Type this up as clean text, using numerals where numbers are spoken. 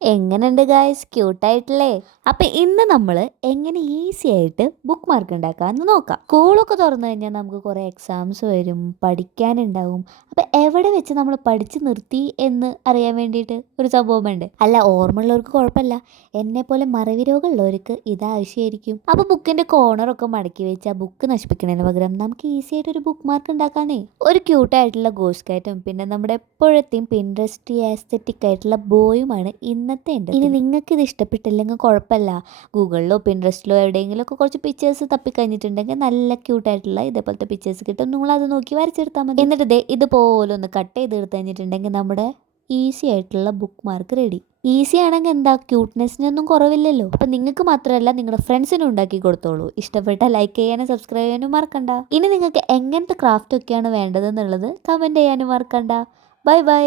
എങ്ങനെയുണ്ട് ഗായ്സ്, ക്യൂട്ടായിട്ടില്ലേ? അപ്പൊ ഇന്ന് നമ്മൾ എങ്ങനെ ഈസി ആയിട്ട് ബുക്ക് മാർക്ക് ഉണ്ടാക്കാന്ന് നോക്കാം. സ്കൂളൊക്കെ തുറന്നു കഴിഞ്ഞാൽ നമുക്ക് കുറെ എക്സാംസ് വരും, പഠിക്കാനുണ്ടാവും. അപ്പൊ എവിടെ വെച്ച് നമ്മൾ പഠിച്ചു നിർത്തി എന്ന് അറിയാൻ വേണ്ടിയിട്ട് ഒരു സംഭവമുണ്ട്. അല്ല, ഓർമ്മയുള്ളവർക്ക് കുഴപ്പമില്ല, എന്നെ പോലെ മറവി രോഗമുള്ളവർക്ക് ഇത് ആവശ്യമായിരിക്കും. അപ്പൊ ബുക്കിന്റെ കോർണറൊക്കെ മടക്കി വെച്ച് ആ ബുക്ക് നശിപ്പിക്കുന്നതിന് പകരം നമുക്ക് ഈസി ആയിട്ട് ഒരു ബുക്ക് മാർക്ക് ഉണ്ടാക്കാനേ. ഒരു ക്യൂട്ടായിട്ടുള്ള ഗോസ്റ്റ് കയറ്റും പിന്നെ നമ്മുടെ എപ്പോഴത്തെയും പിൻട്രസ്റ്റ് ആസ്തെറ്റിക് ആയിട്ടുള്ള ബോയുമാണ് ഇന്നത്തെ ഉണ്ട്. ഇനി നിങ്ങൾക്ക് ഇത് ഇഷ്ടപ്പെട്ടില്ലെങ്കിൽ കുഴപ്പമില്ല, ഗൂഗിളിലോ പിൻട്രസ്റ്റിലോ എവിടെയെങ്കിലും ഒക്കെ കുറച്ച് പിക്ചേഴ്സ് തപ്പിക്കഴിഞ്ഞിട്ടുണ്ടെങ്കിൽ നല്ല ക്യൂട്ടായിട്ടുള്ള ഇതേപോലത്തെ പിക്ചേഴ്സ് കിട്ടും. നിങ്ങൾ അത് നോക്കി വരച്ചെടുത്താൽ മതി. എന്നിട്ട് ഇതുപോലെ ഒന്ന് കട്ട് ചെയ്ത് എടുത്ത് കഴിഞ്ഞിട്ടുണ്ടെങ്കിൽ നമ്മുടെ ഈസി ആയിട്ടുള്ള ബുക്ക് മാർക്ക് റെഡി. ഈസി ആണെങ്കിൽ എന്താ, ക്യൂട്ട്നെസ്സിനൊന്നും കുറവില്ലല്ലോ. അപ്പം നിങ്ങൾക്ക് മാത്രമല്ല നിങ്ങളുടെ ഫ്രണ്ട്സിനും ഉണ്ടാക്കി കൊടുത്തോളൂ. ഇഷ്ടപ്പെട്ട ലൈക്ക് ചെയ്യാനും സബ്സ്ക്രൈബ് ചെയ്യാനും മറക്കണ്ട. ഇനി നിങ്ങൾക്ക് എങ്ങനത്തെ ക്രാഫ്റ്റ് ഒക്കെയാണ് വേണ്ടതെന്നുള്ളത് കമൻറ്റ് ചെയ്യാനും മറക്കണ്ട. Bye bye.